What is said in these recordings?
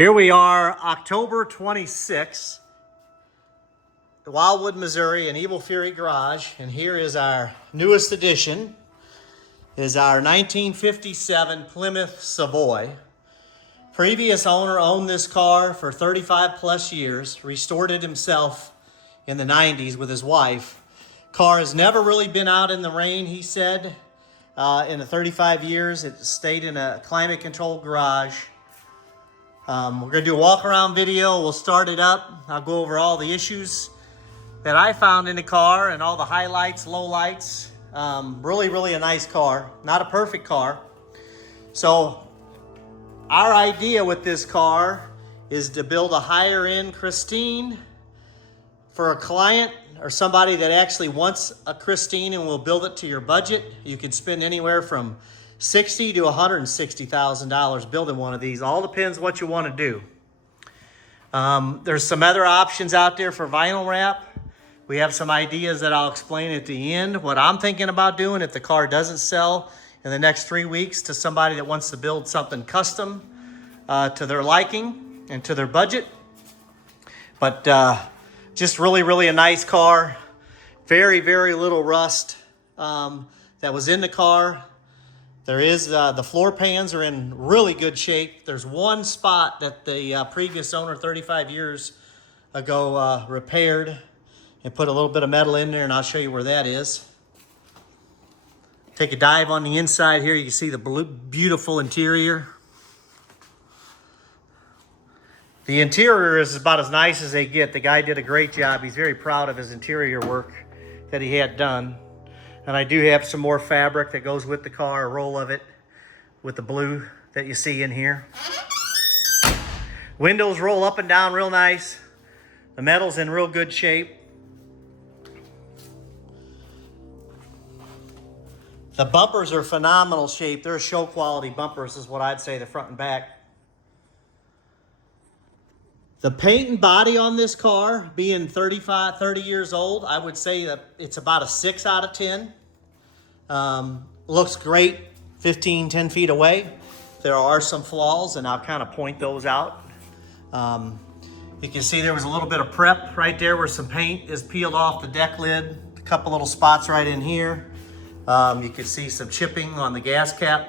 Here we are, October 26th, Wildwood, Missouri, in Evol Fury Garage, and here is our newest addition, is our 1957 Plymouth Savoy. Previous owner owned this car for 35 plus years, restored it himself in the 90s with his wife. Car has never really been out in the rain, he said. In the 35 years, it stayed in a climate-controlled garage. We're going to do a walk-around video. We'll start it up. I'll go over all the issues that I found in the car and all the highlights, lowlights. Really a nice car. Not a perfect car. So our idea with this car is to build a higher-end Christine for a client or somebody that actually wants a Christine and will build it to your budget. You can spend anywhere from $60,000 to $160,000 building one of these. All depends what you want to do. There's some other options out there for vinyl wrap. We have some ideas that I'll explain at the end. What I'm thinking about doing if the car doesn't sell in the next 3 weeks to somebody that wants to build something custom to their liking and to their budget. But just really a nice car. Very little rust that was in the car. There is, the floor pans are in really good shape. There's one spot that the previous owner 35 years ago repaired and put a little bit of metal in there, and I'll show you where that is. Take a dive on the inside here. You can see the beautiful interior. The interior is about as nice as they get. The guy did a great job. He's very proud of his interior work that he had done. And I do have some more fabric that goes with the car, a roll of it with the blue that you see in here. Windows roll up and down real nice. The metal's in real good shape. The bumpers are phenomenal shape. They're show quality bumpers is what I'd say, the front and back. The paint and body on this car, being 30 years old, I would say that it's about a 6 out of 10. Looks great 10 feet away. There are some flaws, and I'll kind of point those out. You can see there was a little bit of prep right there where some paint is peeled off the deck lid. A couple little spots right in here. You can see some chipping on the gas cap.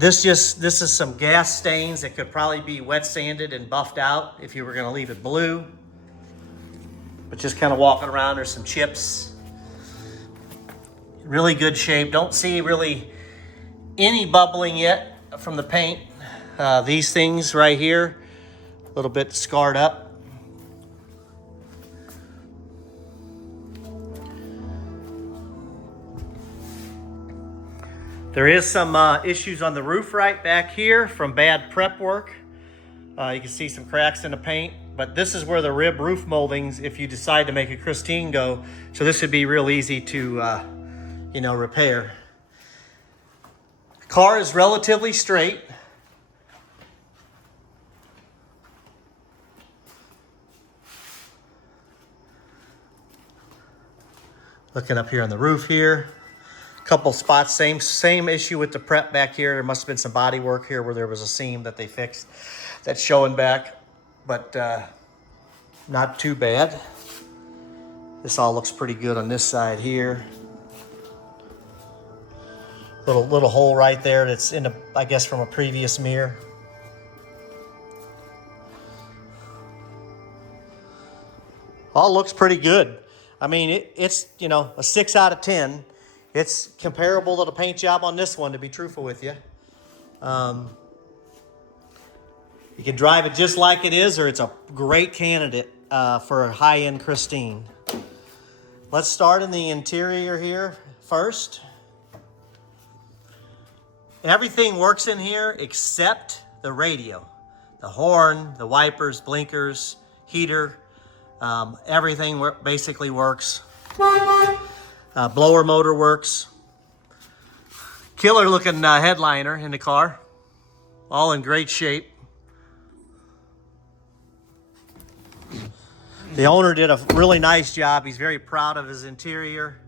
This is some gas stains that could probably be wet sanded and buffed out if you were going to leave it blue. But just kind of walking around, there's some chips. Really good shape. Don't see really any bubbling yet from the paint. These things right here, a little bit scarred up. There is some issues on the roof right back here from bad prep work. You can see some cracks in the paint, but this is where the rib roof moldings, if you decide to make a Christine, go. So this would be real easy to, repair. The car is relatively straight. Looking up here on the roof here. Couple spots, same issue with the prep back here. There must have been some body work here where there was a seam that they fixed that's showing back, but not too bad. This all looks pretty good on this side here. Little hole right there that's in a, I guess, from a previous mirror. All looks pretty good. I mean, it's a 6 out of 10. It's comparable to the paint job on this one, to be truthful with you. You can drive it just like it is, or it's a great candidate for a high-end Christine. Let's start in the interior here first. Everything works in here except the radio. The horn, the wipers, blinkers, heater, everything basically works. Blower motor works. Killer looking headliner in the car. All in great shape. The owner did a really nice job. He's very proud of his interior.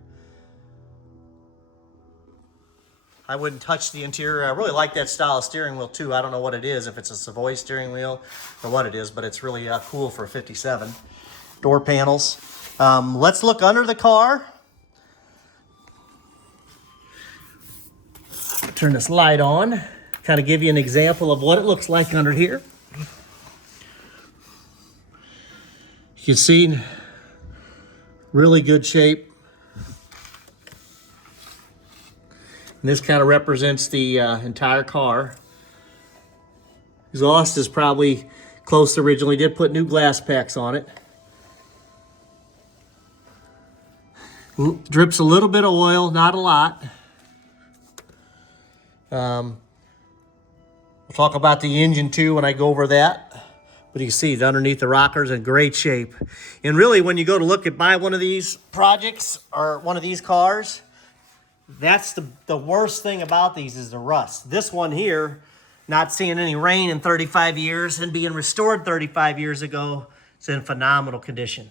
I wouldn't touch the interior. I really like that style of steering wheel too. I don't know what it is, if it's a Savoy steering wheel or what it is, but it's really cool for a 57. Door panels. Let's look under the car. Turn this light on, kind of give you an example of what it looks like under here. You can see, really good shape. And this kind of represents the entire car. Exhaust is probably close to originally. Did put new glass packs on it. Drips a little bit of oil, not a lot. We'll talk about the engine too when I go over that. But you can see it's underneath the rockers in great shape. And really, when you go to look at buy one of these projects or one of these cars, that's the worst thing about these is the rust. This one here, not seeing any rain in 35 years and being restored 35 years ago, it's in phenomenal condition.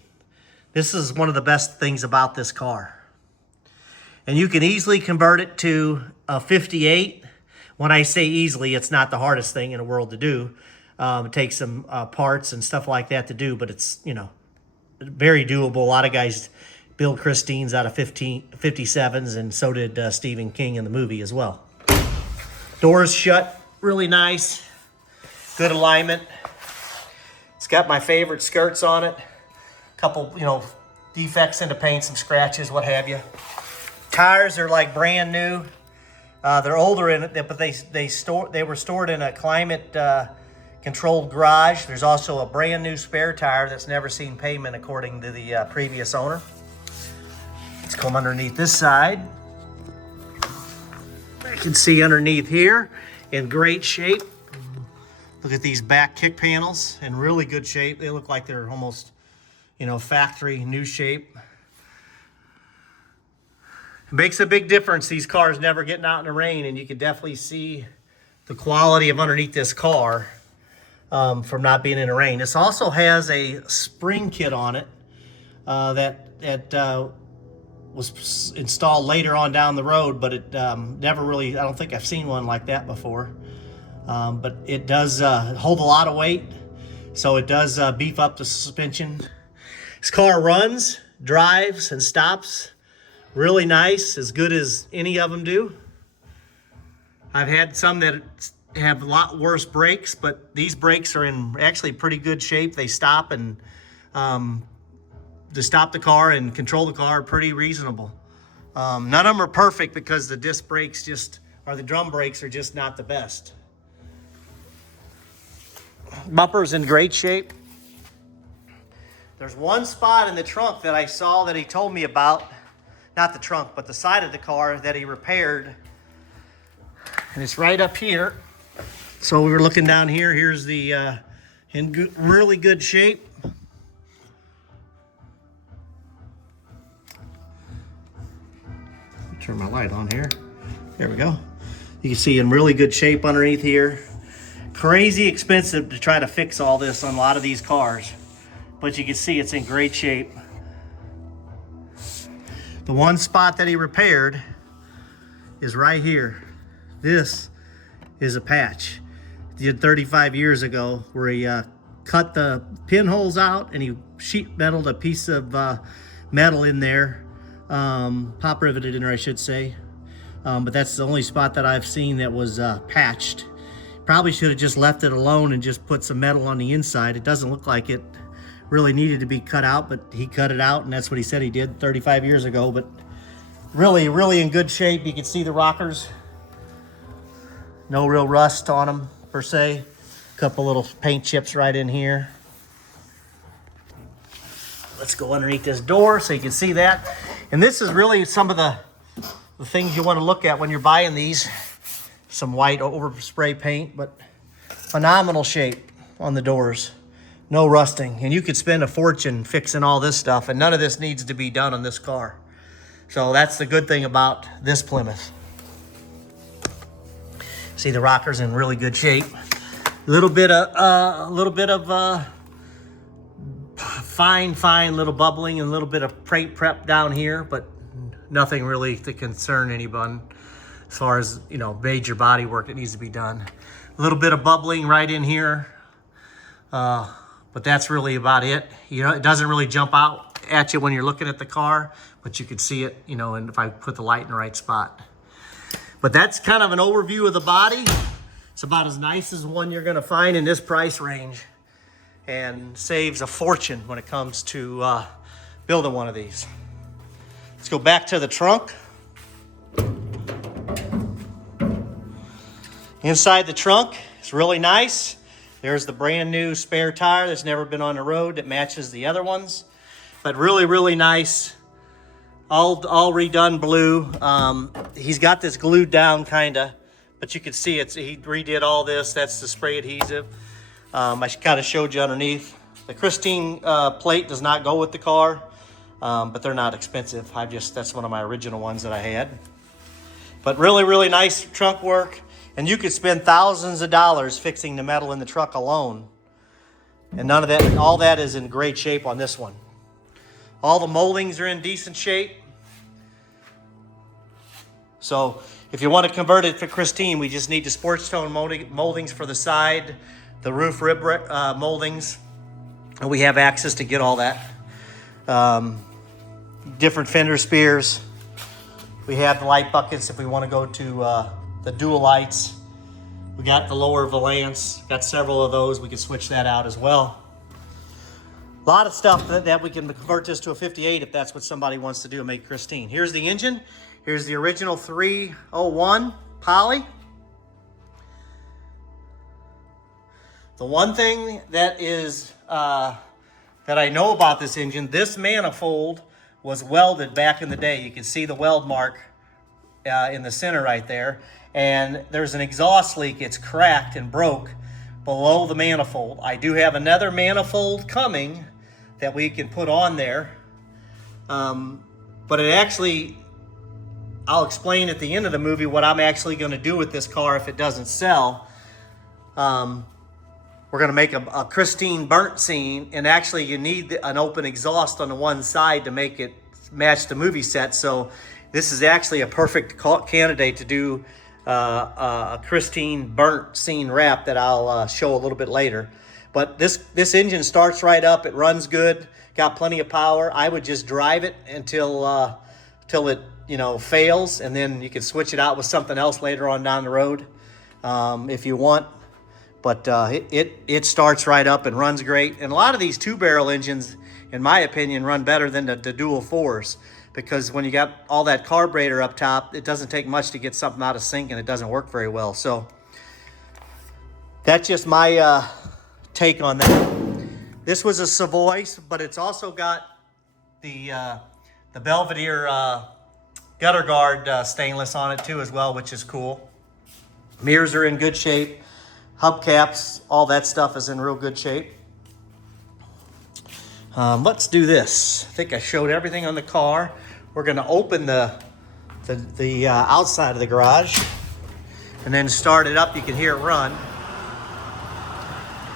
This is one of the best things about this car. And you can easily convert it to a 58. When I say easily, it's not the hardest thing in the world to do. It takes some parts and stuff like that to do, but it's, you know, very doable. A lot of guys build Christines out of 57s, and so did Stephen King in the movie as well. Doors shut really nice. Good alignment. It's got my favorite skirts on it. A couple, you know, defects in the paint, some scratches, what have you. Tires are like brand new. They're older in it, but they were stored in a climate controlled garage. There's also a brand new spare tire that's never seen pavement according to the previous owner. Let's come underneath this side. You can see underneath here in great shape. Look at these back kick panels in really good shape. They look like they're almost, you know, factory new shape. It makes a big difference, these cars never getting out in the rain, and you can definitely see the quality of underneath this car from not being in the rain. This also has a spring kit on it that was installed later on down the road, but it never really, I don't think I've seen one like that before. But it does hold a lot of weight, so it does beef up the suspension. This car runs, drives, and stops really nice, as good as any of them do. I've had some that have a lot worse brakes, but these brakes are in actually pretty good shape. They stop and to stop the car and control the car pretty reasonable. None of them are perfect because the disc brakes or the drum brakes are just not the best. Bumper's in great shape. There's one spot in the trunk that I saw that he told me about. Not the trunk, but the side of the car that he repaired. And it's right up here. So we were looking down here. Here's the in really good shape. Turn my light on here. There we go. You can see in really good shape underneath here. Crazy expensive to try to fix all this on a lot of these cars, but you can see it's in great shape. The one spot that he repaired is right here. This is a patch he did 35 years ago where he cut the pinholes out and he sheet metaled a piece of metal in there, pop riveted in there, I should say. But that's the only spot that I've seen that was patched. Probably should have just left it alone and just put some metal on the inside. It doesn't look like it really needed to be cut out, but he cut it out, and that's what he said he did 35 years ago. But really, really in good shape. You can see the rockers. No real rust on them, per se. A couple little paint chips right in here. Let's go underneath this door so you can see that. And this is really some of the things you want to look at when you're buying these. Some white overspray paint, but phenomenal shape on the doors. No rusting. And you could spend a fortune fixing all this stuff, and none of this needs to be done on this car. So that's the good thing about this Plymouth. See the rockers in really good shape. A little bit of fine little bubbling and a little bit of prep down here, but nothing really to concern anyone. as far as, you know, major body work that needs to be done. A little bit of bubbling right in here, but that's really about it. You know, it doesn't really jump out at you when you're looking at the car, but you can see it, you know, and if I put the light in the right spot. But that's kind of an overview of the body. It's about as nice as one you're gonna find in this price range, and saves a fortune when it comes to building one of these. Let's go back to the trunk. Inside the trunk, it's really nice. There's the brand new spare tire that's never been on the road that matches the other ones. But really, really nice. All redone blue. He's got this glued down kinda, but you can see he redid all this. That's the spray adhesive. I kind of showed you underneath. The Christine plate does not go with the car, but they're not expensive. That's one of my original ones that I had. But really, really nice trunk work. And you could spend thousands of dollars fixing the metal in the truck alone. And none of that, all that is in great shape on this one. All the moldings are in decent shape. So if you want to convert it to Christine, we just need the sports tone moldings for the side, the roof rib moldings, and we have access to get all that. Different fender spears. We have the light buckets if we want to go to the dual lights. We got the lower valance, got several of those. We can switch that out as well. A lot of stuff that we can convert this to a 58 if that's what somebody wants to do and make Christine. Here's the engine. Here's the original 301 poly. The one thing that is that I know about this engine, this manifold was welded back in the day. You can see the weld mark in the center right there. And there's an exhaust leak. It's cracked and broke below the manifold. I do have another manifold coming that we can put on there. But it actually, I'll explain at the end of the movie what I'm actually going to do with this car if it doesn't sell. We're going to make a Christine burnt scene, and actually you need an open exhaust on the one side to make it match the movie set. So this is actually a perfect candidate to do a Christine burnt scene wrap that I'll show a little bit later. But this engine starts right up. It runs good. Got plenty of power. I would just drive it until it fails, and then you can switch it out with something else later on down the road if you want. But it starts right up and runs great. And a lot of these two-barrel engines, in my opinion, run better than the dual fours, because when you got all that carburetor up top, it doesn't take much to get something out of sync, and it doesn't work very well. So that's just my take on that. This was a Savoy, but it's also got the Belvedere gutter guard stainless on it too as well, which is cool. Mirrors are in good shape. Hubcaps, all that stuff is in real good shape. Let's do this. I think I showed everything on the car. We're going to open the outside of the garage and then start it up. You can hear it run.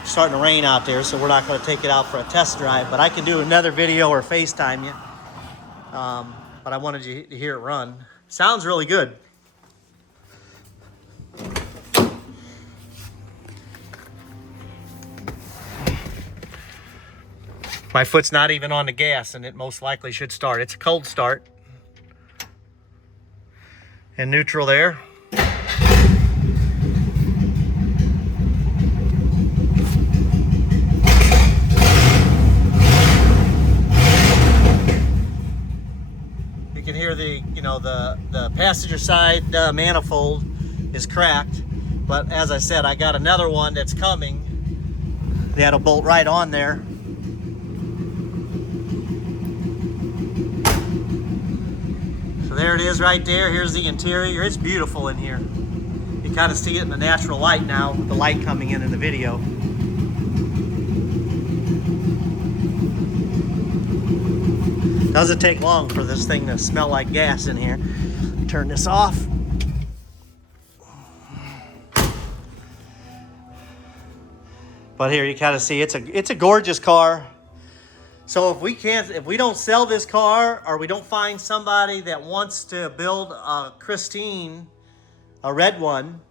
It's starting to rain out there, so we're not going to take it out for a test drive, but I can do another video or FaceTime you. But I wanted you to hear it run. Sounds really good. My foot's not even on the gas, and it most likely should start. It's a cold start. And neutral there. You can hear the passenger side manifold is cracked, but as I said, I got another one that's coming that'll bolt right on there. There it is right there. Here's the interior. It's beautiful in here. You kind of see it in the natural light now, with the light coming in the video. Doesn't take long for this thing to smell like gas in here. Turn this off. But here you kind of see it's a gorgeous car. So if we don't sell this car, or we don't find somebody that wants to build a Christine a red one,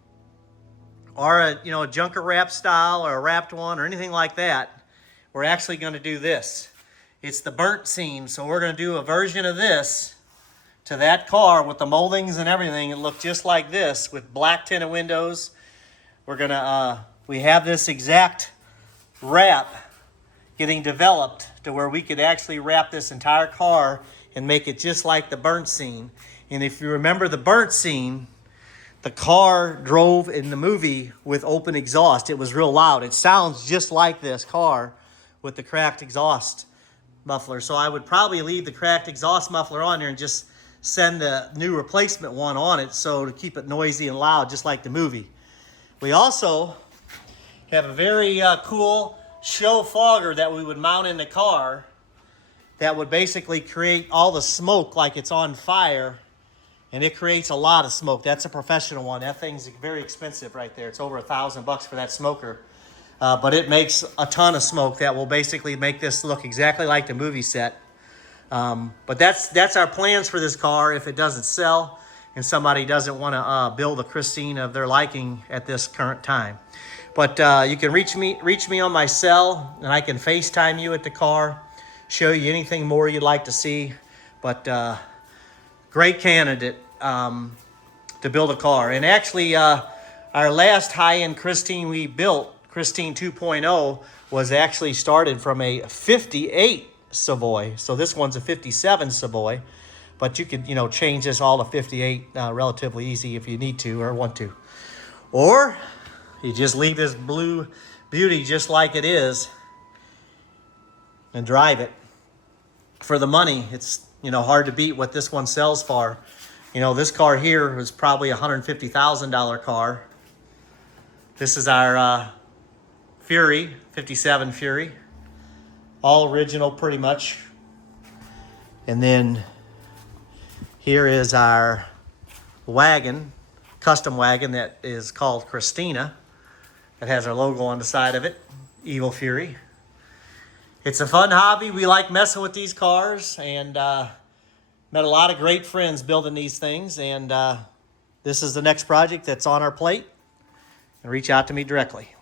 or a junker wrap style or a wrapped one or anything like that, we're actually going to do this. It's the burnt scene, so we're going to do a version of this to that car with the moldings and everything. It looked just like this with black tinted windows. We're going to, we have this exact wrap getting developed to where we could actually wrap this entire car and make it just like the burnt scene. And if you remember the burnt scene, the car drove in the movie with open exhaust. It was real loud. It sounds just like this car with the cracked exhaust muffler. So I would probably leave the cracked exhaust muffler on there and just send the new replacement one on it, so to keep it noisy and loud just like the movie. We also have a very cool show fogger that we would mount in the car that would basically create all the smoke like it's on fire, and it creates a lot of smoke. That's a professional one. That thing's very expensive right there. It's over $1,000 for that smoker. But it makes a ton of smoke that will basically make this look exactly like the movie set. But that's our plans for this car if it doesn't sell and somebody doesn't want to build a Christine of their liking at this current time. But you can reach me on my cell, and I can FaceTime you at the car, show you anything more you'd like to see. But great candidate to build a car. And actually, our last high-end Christine we built, Christine 2.0, was actually started from a 58 Savoy. So this one's a 57 Savoy, but you could, change this all to 58 relatively easy if you need to or want to. Or you just leave this blue beauty just like it is and drive it. For the money, it's, hard to beat what this one sells for. This car here is probably a $150,000 car. This is our Fury, 57 Fury. All original pretty much. And then here is our wagon, custom wagon that is called Christina. It has our logo on the side of it, Evil Fury. It's a fun hobby. We like messing with these cars, and met a lot of great friends building these things. And this is the next project that's on our plate. And reach out to me directly.